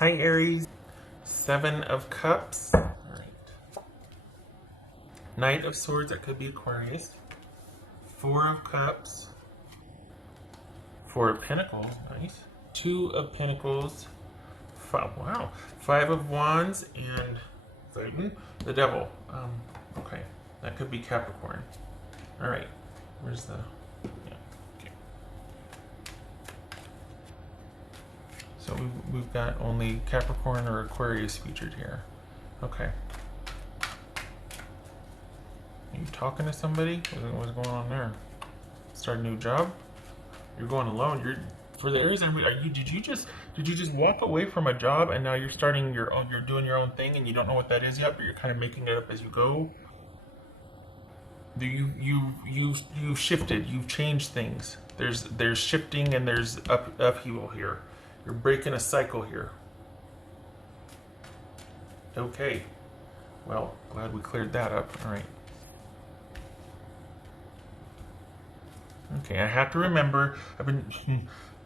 Hi, Aries. Seven of Cups. All right. Knight of Swords, that could be Aquarius. Four of Cups. Four of Pentacles, nice. Two of Pentacles. Wow. Five of Wands and the Devil. Okay, that could be Capricorn. All right. Where's the? Yeah. Okay. So we've got only Capricorn or Aquarius featured here. Okay. Are you talking to somebody? What's going on there? Start a new job? You're going alone. You're for the Aries. Did you just walk away from a job and now you're starting your own? You're doing your own thing and you don't know what that is yet, but you're kind of making it up as you go. You shifted. You've changed things. There's shifting and there's upheaval here. You're breaking a cycle here. Okay. Well, glad we cleared that up. All right. Okay, I have to remember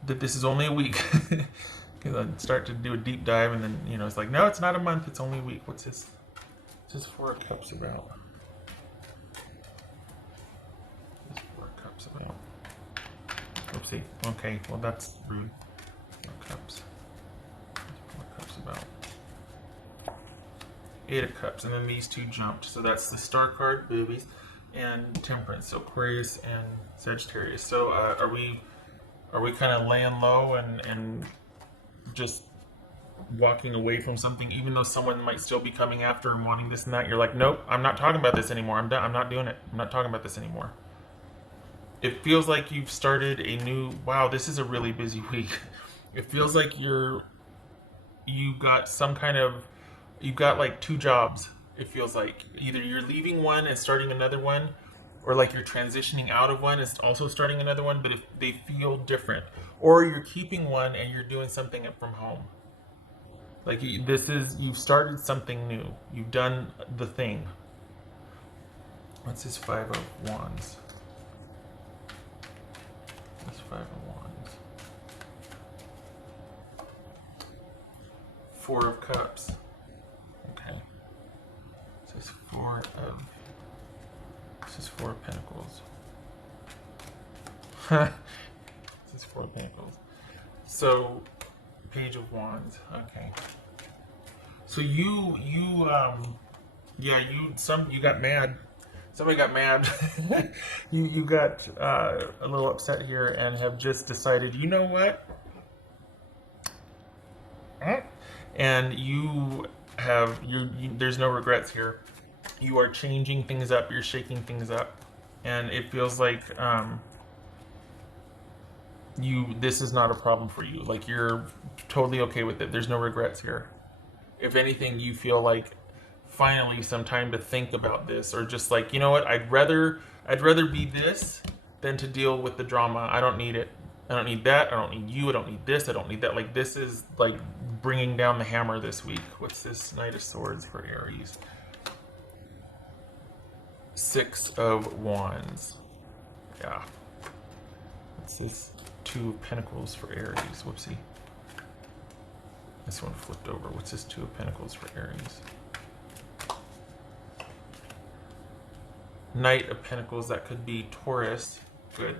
that this is only a week. Because I'd start to do a deep dive and then, it's like, no, it's not a month, it's only a week. What's this? What's this Four of Cups about? What's this Four of Cups about? Oopsie. Okay, well, that's rude. Four of Cups. What's Four of Cups about? Eight of Cups, and then these two jumped. So that's the Star card, boobies, and Temperance. So Aquarius and Sagittarius. So are we kind of laying low and just walking away from something, even though someone might still be coming after and wanting this and that? You're like, nope, I'm not talking about this anymore. I'm done. I'm not doing it. I'm not talking about this anymore. It feels like you've started a new. Wow, this is a really busy week. It feels like you've got like two jobs. It feels like either you're leaving one and starting another one, or like you're transitioning out of one and also starting another one, but if they feel different, or you're keeping one and you're doing something from home. Like you've started something new. You've done the thing. What's this Five of Wands? This Five of Wands. Four of Cups. Okay. This is Four of Pentacles. This is Four of Pentacles. So, Page of Wands. Okay. So you got mad. Somebody got mad. you got a little upset here and have just decided, you know what? And there's no regrets here. You are changing things up. You're shaking things up, and it feels like this is not a problem for you. Like you're totally okay with it. There's no regrets here. If anything, you feel like finally some time to think about this, or just like, you know what, I'd rather be this than to deal with the drama. I don't need it. I don't need that. I don't need you. I don't need this. I don't need that. Like this is like bringing down the hammer this week. What's this Knight of Swords for Aries? Six of Wands. Yeah. What's this Two of Pentacles for Aries? Whoopsie. This one flipped over. What's this Two of Pentacles for Aries? Knight of Pentacles, that could be Taurus. Good.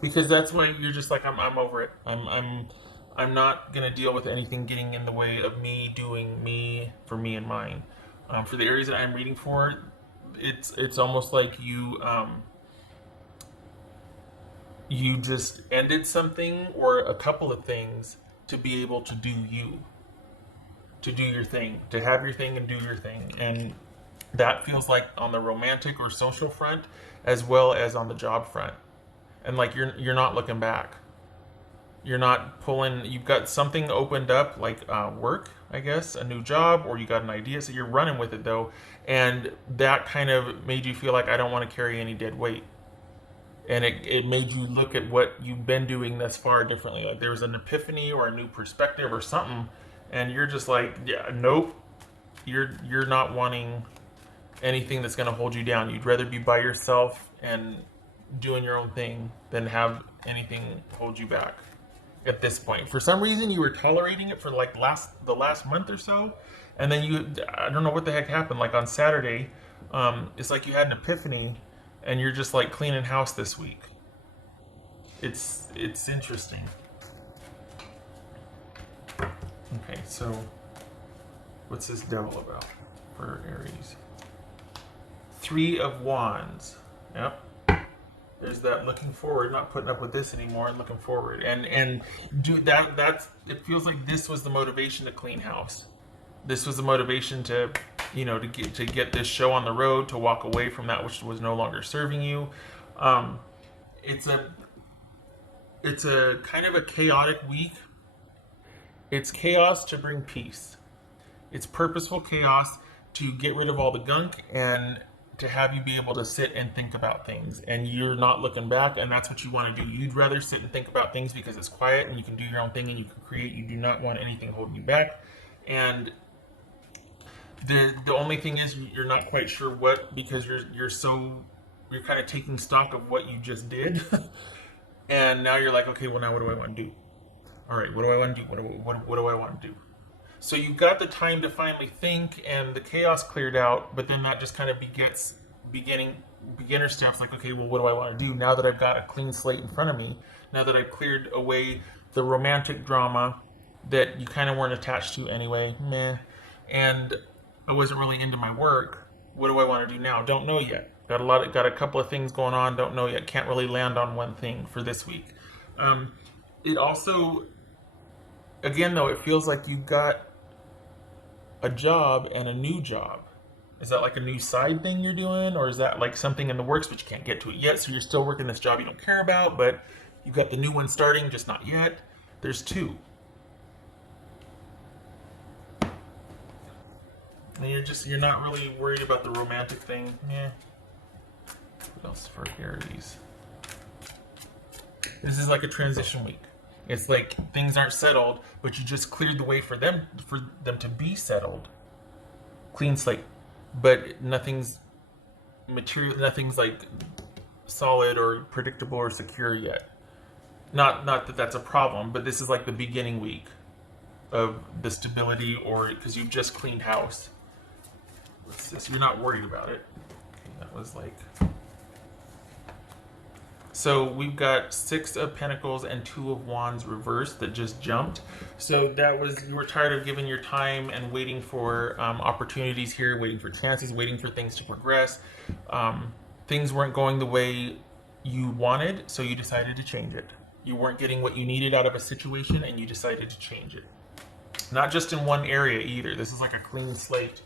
Because that's why you're just like, I'm over it. I'm not gonna deal with anything getting in the way of me doing me for me and mine. For the Aries that I'm reading for, it's almost like you just ended something or a couple of things to be able to do you, to do your thing, to have your thing and do your thing. And that feels like on the romantic or social front as well as on the job front. And like you're not looking back. You're not pulling. You've got something opened up, like work, I guess, a new job, or you got an idea, so you're running with it though, and that kind of made you feel like, I don't want to carry any dead weight, and it made you look at what you've been doing thus far differently. Like there was an epiphany or a new perspective or something, and you're just like, yeah, nope, you're not wanting anything that's going to hold you down. You'd rather be by yourself and doing your own thing than have anything hold you back. at this point. For some reason, you were tolerating it for like the last month or so, and then I don't know what the heck happened. Like on Saturday, it's like you had an epiphany, and you're just like cleaning house this week. It's interesting. Okay, so what's this devil about for Aries? 3 of Wands. Yep. There's that looking forward, not putting up with this anymore, and looking forward. And do that's it feels like this was the motivation to clean house. This was the motivation to, you know, to get this show on the road, to walk away from that which was no longer serving you. It's a kind of a chaotic week. It's chaos to bring peace. It's purposeful chaos to get rid of all the gunk and to have you be able to sit and think about things, and you're not looking back, and that's what you want to do. You'd rather sit and think about things because it's quiet and you can do your own thing and you can create. You do not want anything holding you back. And the only thing is you're not quite sure what, because you're kind of taking stock of what you just did. And now you're like, okay, well, now what do I want to do? All right, what do I want to do? What do I want to do? So you got the time to finally think, and the chaos cleared out, but then that just kind of begets beginner steps, like, okay, well, what do I want to do now that I've got a clean slate in front of me, now that I've cleared away the romantic drama that you kind of weren't attached to anyway, meh, and I wasn't really into my work. What do I want to do now? Don't know yet. Got a couple of things going on, don't know yet, can't really land on one thing for this week. It also, again though, it feels like you got a job and a new job. Is that like a new side thing you're doing, or is that like something in the works but you can't get to it yet, so you're still working this job you don't care about, but you got the new one starting, just not yet? There's 2. And you're not really worried about the romantic thing. Yeah. What else for Aries? This is like a transition week. It's like things aren't settled, but you just cleared the way for them to be settled. Clean slate. But nothing's material, nothing's like solid or predictable or secure yet. Not that that's a problem, but this is like the beginning week of the stability, or because you've just cleaned house. What's this? You're not worried about it. Okay, that was like... So we've got 6 of Pentacles and 2 of Wands reversed that just jumped. So that was, you were tired of giving your time and waiting for opportunities here, waiting for chances, waiting for things to progress. Things weren't going the way you wanted, so you decided to change it. You weren't getting what you needed out of a situation, and you decided to change it. Not just in one area either. This is like a clean slate.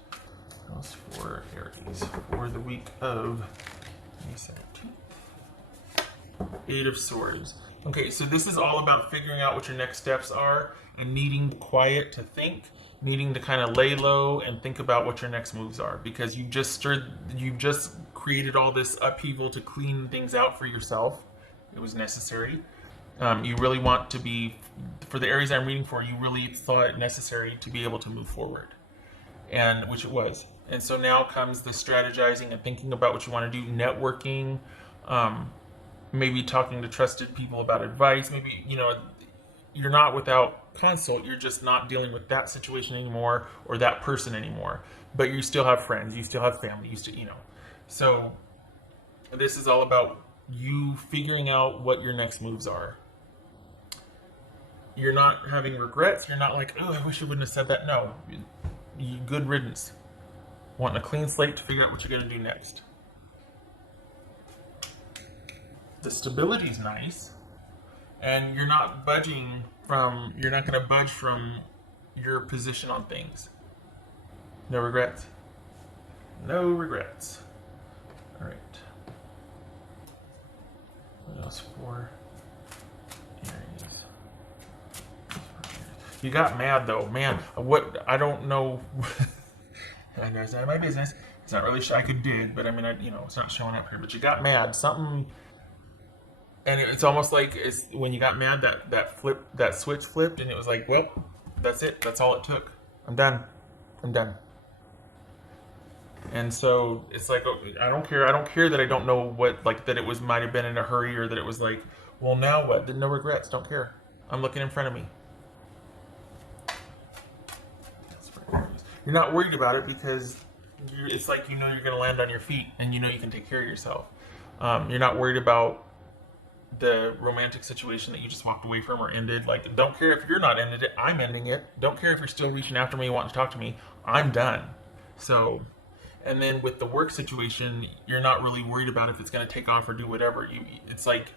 That was for Aries for the week of May 17th. 8 of Swords. Okay, so this is all about figuring out what your next steps are and needing quiet to think, needing to kind of lay low and think about what your next moves are, because you've just created all this upheaval to clean things out for yourself. It was necessary. You really want to be, for the Aries I'm reading for, you really thought it necessary to be able to move forward, and which it was. And so now comes the strategizing and thinking about what you want to do, networking, maybe talking to trusted people about advice. Maybe, you know, you're not without consult, you're just not dealing with that situation anymore or that person anymore, but you still have friends, you still have family, you still, you know. So this is all about you figuring out what your next moves are. You're not having regrets. You're not like, oh, I wish I wouldn't have said that. No, good riddance. Wanting a clean slate to figure out what you're going to do next. The stability's nice, and you're not budging from, you're not going to budge from your position on things. No regrets. No regrets. All right. What else for Aries? You got mad though, man. What, I don't know. I know it's not my business. It's not really. I could dig, but I mean, you know, it's not showing up here. But you got mad. Something. And it's almost like it's when you got mad that switch flipped, and it was like, well, that's it. That's all it took. I'm done. I'm done. And so it's like, oh, I don't care. I don't care that I don't know what, like, that it was might have been in a hurry, or that it was like, well, now what? No regrets. Don't care. I'm looking in front of me. You're not worried about it because it's like you know you're going to land on your feet and you know you can take care of yourself. You're not worried about the romantic situation that you just walked away from or ended. Like, don't care if you're not ended it. I'm ending it. Don't care if you're still reaching after me, wanting to talk to me. I'm done. So, and then with the work situation, you're not really worried about if it's going to take off or do whatever. It's like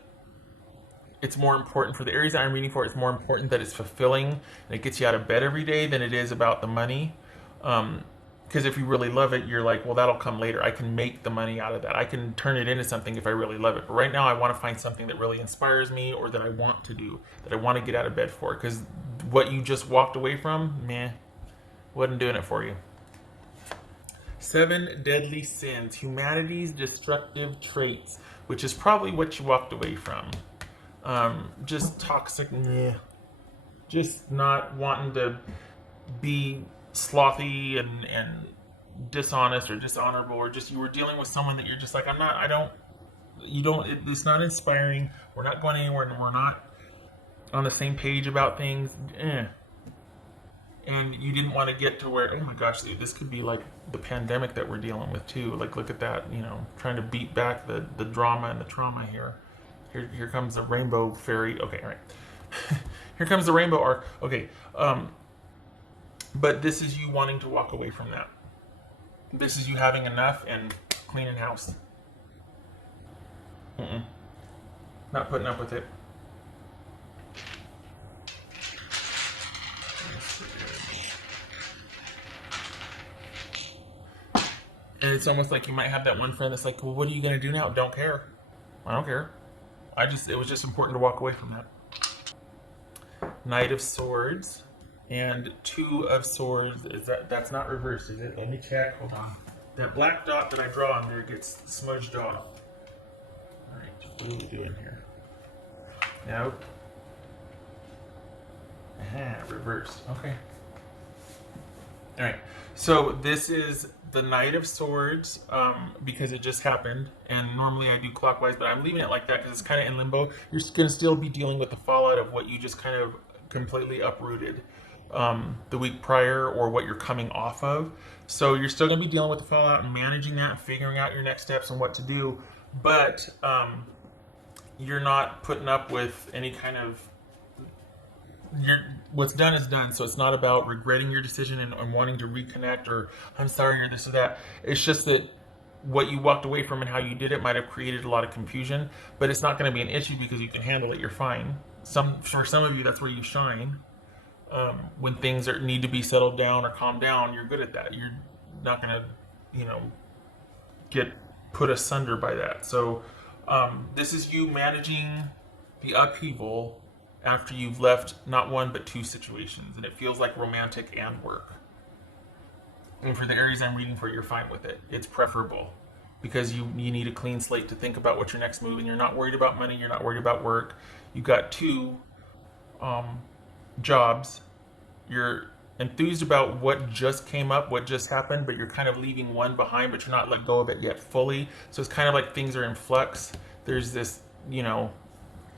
it's more important for the Aries that I'm reading for. It's more important that it's fulfilling and it gets you out of bed every day than it is about the money. Because if you really love it, you're like, well, that'll come later. I can make the money out of that. I can turn it into something if I really love it. But right now, I want to find something that really inspires me or that I want to do, that I want to get out of bed for. Because what you just walked away from, meh, wasn't doing it for you. 7 deadly sins, humanity's destructive traits, which is probably what you walked away from. Just toxic, meh. Just not wanting to be slothy and dishonest or dishonorable, or just you were dealing with someone that you're just like, it's not inspiring. We're not going anywhere and we're not on the same page about things. And you didn't want to get to where, oh my gosh, dude, this could be like the pandemic that we're dealing with too. Like, look at that, trying to beat back the drama and the trauma here. Here comes the rainbow fairy. Okay, all right. Here comes the rainbow arc. Okay, but this is you wanting to walk away from that. This is you having enough and cleaning house. Not putting up with it. And it's almost like you might have that one friend that's like, well, what are you going to do now? Don't care. I don't care. It was just important to walk away from that. Knight of Swords and 2 of Swords. That's not reversed, is it? Let me check. Hold on. That black dot that I draw on there gets smudged off. Alright, what are we doing here? Nope. Reversed. Okay. Alright, so this is the Knight of Swords, because it just happened, and normally I do clockwise, but I'm leaving it like that because it's kind of in limbo. You're going to still be dealing with the fallout of what you just kind of completely uprooted the week prior, or what you're coming off of. So you're still going to be dealing with the fallout and managing that and figuring out your next steps and what to do, but you're not putting up with any kind of what's done is done. So it's not about regretting your decision and wanting to reconnect or I'm sorry or this or that. It's just that what you walked away from and how you did it might have created a lot of confusion, but it's not going to be an issue because you can handle it. You're fine. For some of you, that's where you shine. When things need to be settled down or calmed down, you're good at that. You're not going to, get put asunder by that. So this is you managing the upheaval after you've left not 1 but 2 situations, and it feels like romantic and work. And for the Aries I'm reading for, you're fine with it. It's preferable because you need a clean slate to think about what your next move, and you're not worried about money, you're not worried about work. You got 2 jobs. You're enthused about what just came up, what just happened, but you're kind of leaving 1 behind, but you're not let go of it yet fully. So it's kind of like things are in flux. There's this,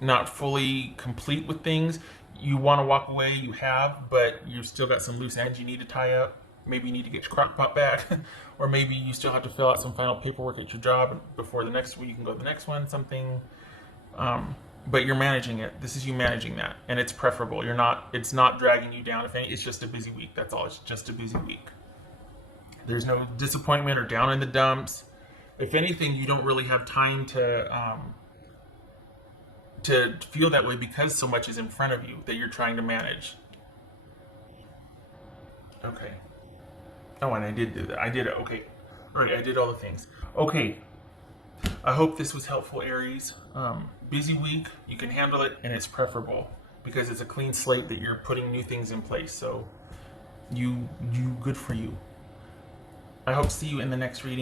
not fully complete with things. You want to walk away, you have, but you've still got some loose ends you need to tie up. Maybe you need to get your crock pot back, or maybe you still have to fill out some final paperwork at your job before the next one. You can go to the next one, something. But you're managing it. This is you managing that, and it's preferable. It's not dragging you down. If any, it's just a busy week. That's all. It's just a busy week. There's no disappointment or down in the dumps. If anything, you don't really have time to feel that way because so much is in front of you that you're trying to manage. Okay. Oh, and I did do that. I did it. Okay. All right, I did all the things. Okay. I hope this was helpful, Aries. Busy week, you can handle it, and it's preferable because it's a clean slate that you're putting new things in place. So you good for you. I hope to see you in the next reading.